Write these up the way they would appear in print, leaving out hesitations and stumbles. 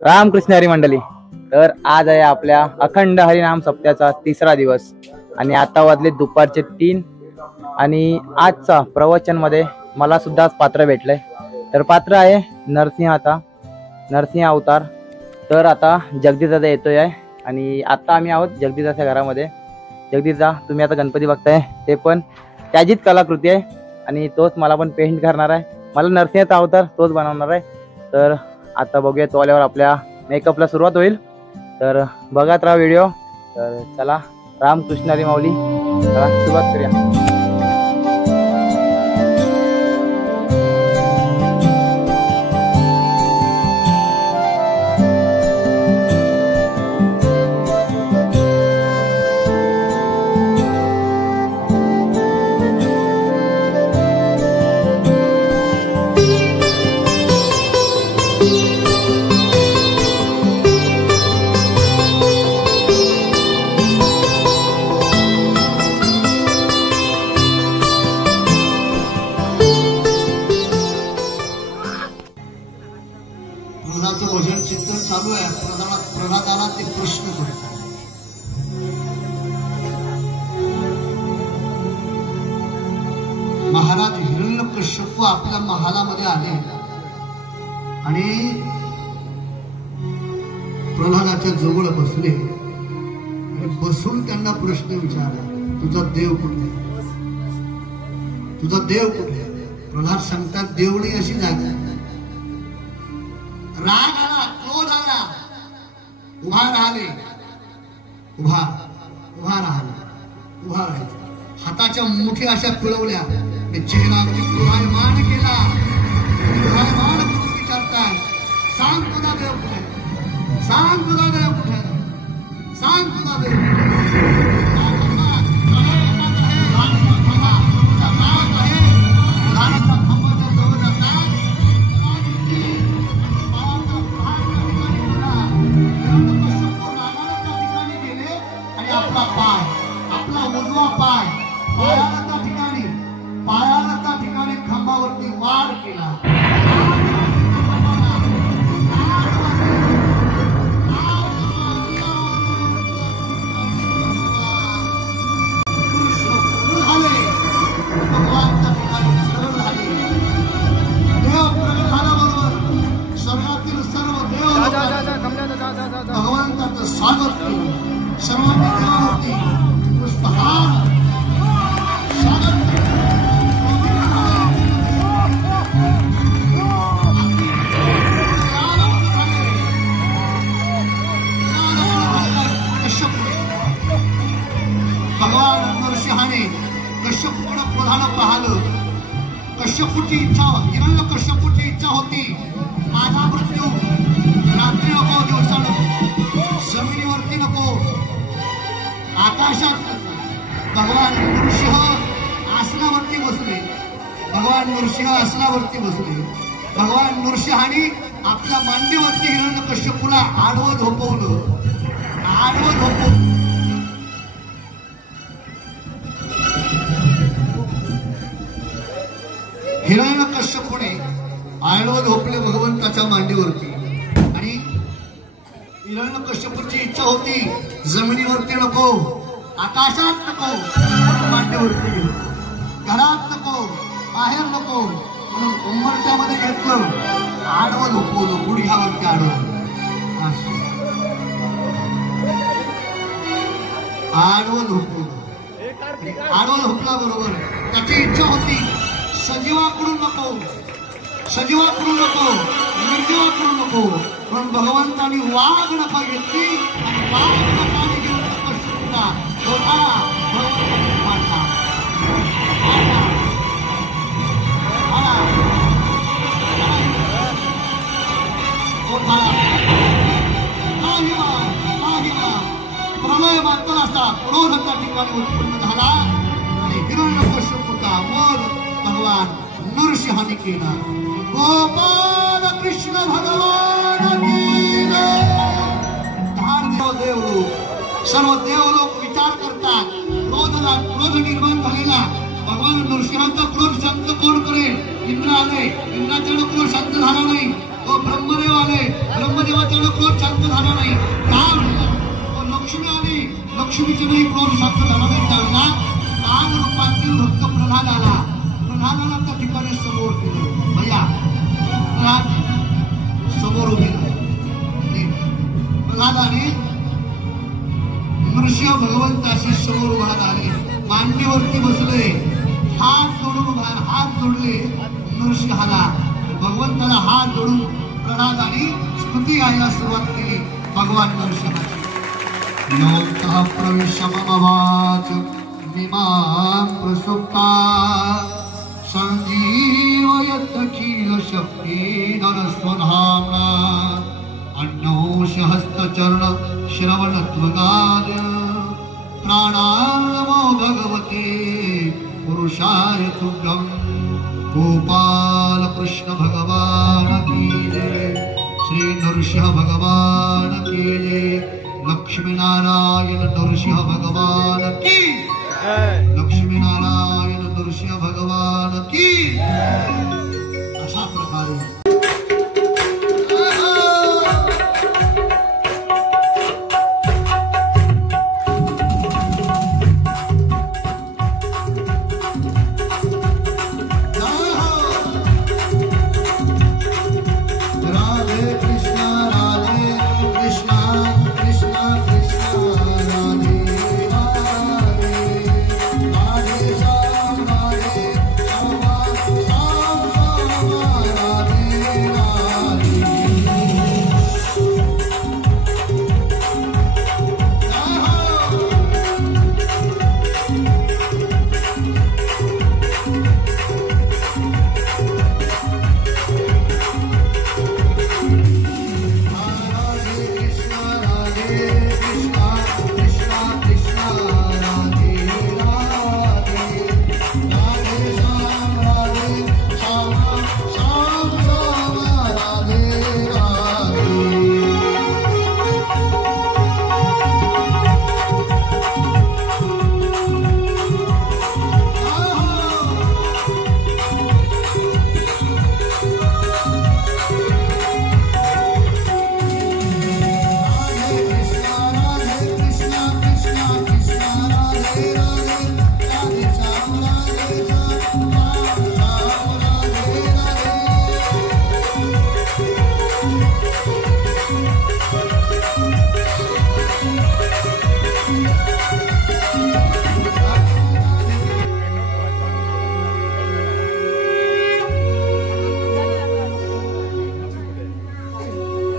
रामकृष्ण हरी मंडळी. तर आज आहे आपल्या अखंड हरिनाम सप्त्याचा तिसरा दिवस आणि आता वाजले दुपारचे 3 आणि आजचा प्रवचन मध्ये मला सुद्धा पात्र भेटलंय. तर पात्र आहे नरसिंह अवतार. तर आता जगदीशदा येतोय आहे आणि आता आम्ही आहोत जगदीशच्या घरामध्ये. जगदीशदा, तुम्ही आता गणपती बघताय, ते पण त्याचीच कलाकृती आहे आणि तोच मला पण पेंट करणार आहे. मला नरसिंहचा अवतार तोच बनवणार आहे. तर आता बघूया, तो आल्यावर आपल्या मेकअपला सुरुवात होईल. तर बघत राहा व्हिडिओ. तर चला, रामकृष्ण हरी माऊली, चला सुरुवात करूया. भोजन चिंतन चालू आहे. प्रल्हादाला ते प्रश्न करतात. महाराज हिरण्यकश्यप आपल्या महालामध्ये आले आणि प्रल्हादाच्या जवळ बसले आणि बसून त्यांना प्रश्न विचारला, तुझा देव कुठे? तुझा देव कुठे? प्रल्हाद सांगतात, देव नाही अशी जागा. राग आला, क्रोध आला, उभा राहिले, उभा राहिले. हाताच्या मुठी अशा पिळवल्या, चेहऱ्यावरती क्रोधायमान केला. क्रोधायमान करून विचारताय, सांग तुझा देव कुठे? सांग तुझा देव कुठे? सांग तुझा देव कुठे? पायाला त्या ठिकाणी खांबावरती वार केला. भगवान त्या ठिकाणी सरळ झाले. देव प्रगट झाल्याबरोबर स्वर्गातील सर्व देव भगवंताचं स्वागत केलं. सर्वांनी देवावरती पुष्पहार स्वागत केलं. भगवान नरसिंहाने कश्यपूकडे क्रोधानं पाहिलं. कश्यपूची इच्छा, हिरण्यकश्यपूची इच्छा होती, माझा मृत्यू रात्री नको, दिवसा नको, जमिनीवरती नको, आकाशात. भगवान नरसिंह आसनावरती बसले. भगवान नरसिंहाने आपल्या मांडीवरती हिरण्यकश्यपूला आडवं झोपवलं. हिरण्यकश्यपूने आडवं झोपले भगवंताच्या मांडीवरती. आणि हिरण्यकश्यपूची इच्छा होती, जमिनीवरती नको, आकाशात नको, मांडीवरती, घरात नको, बाहेर नको, म्हणून उंबरठ्यामध्ये घेतलं, आडवं झोपवलं, गुडघ्यावरती आडवं झोपवलं. आडवं झोपल्याबरोबर त्याची इच्छा होती, सजीवाकडून नको, निर्जीवाकडून नको, पण भगवंतांनी वाघ नफा घेतली आणि वाघ नफाने घेऊन कश्यपूला प्रलय मात्र असा क्रोध त्या ठिकाणी उत्पन्न झाला आणि हिरण्यकश्यपूचा वध भगवान नरसिंहाने केला. गोपाल कृष्ण भगवान की जय. सर्व देवलोक विचार करतात, क्रोध निर्माण झालेला भगवान नरसिंहाचा क्रोध शांत कोण करेल? इंद्र आले, इंद्राच्याकडे क्रोध शांत झाला नाही. तो ब्रह्मदेव आले, ब्रह्मदेवाच्याकडे नाही त्यावेळेला लक्ष्मी आली लक्ष्मीची नाही क्रोध साक्ष झाला नाही त्यावेळेला काल रूपातील भक्त प्रल्हादाला त्या ठिकाणी समोर केलं भैया प्रल्हाद समोर उभे राहिले प्रल्हादाने नृसिंह भगवंताशी समोर उभा राहिले मांडीवरती बसले हात जोडून हात जोडले नृसिंहाला भगवंताला हात जोडून प्रल्हादाने स्तुती गायला सुरुवात केली भगवान नृसिंहाची योऽन्तः प्रविश्य मम वाच इमां प्रसुप्ता सञ्जीवयत्यखिल शक्तिधरस्वधाम्ना अन्नोषहस्तचरण श्रवणत्वगाद प्राणानमो भगवते पुरुषाय तुभ्यं गोपाल कृष्ण भगवान की जय श्री नरसिंह भगवान की जय लक्ष्मी नारायण नरसिंह भगवान की लक्ष्मी नारायण नरसिंह भगवान की अशा प्रकारे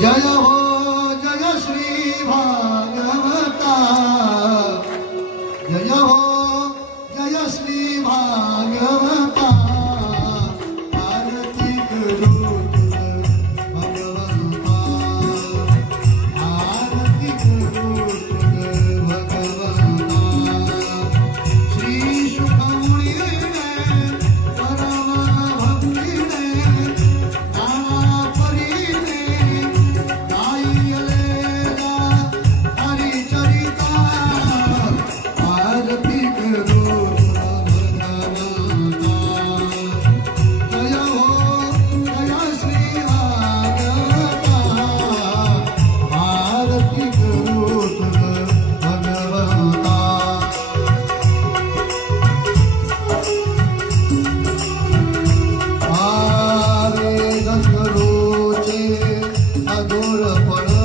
जय हो जय श्री भागवता जय हो जय श्री भागवता आरती करू भगवंता आरती करू भगवंता श्री सुखमुनीने परम भक्तीने नाना परीने अधूर पण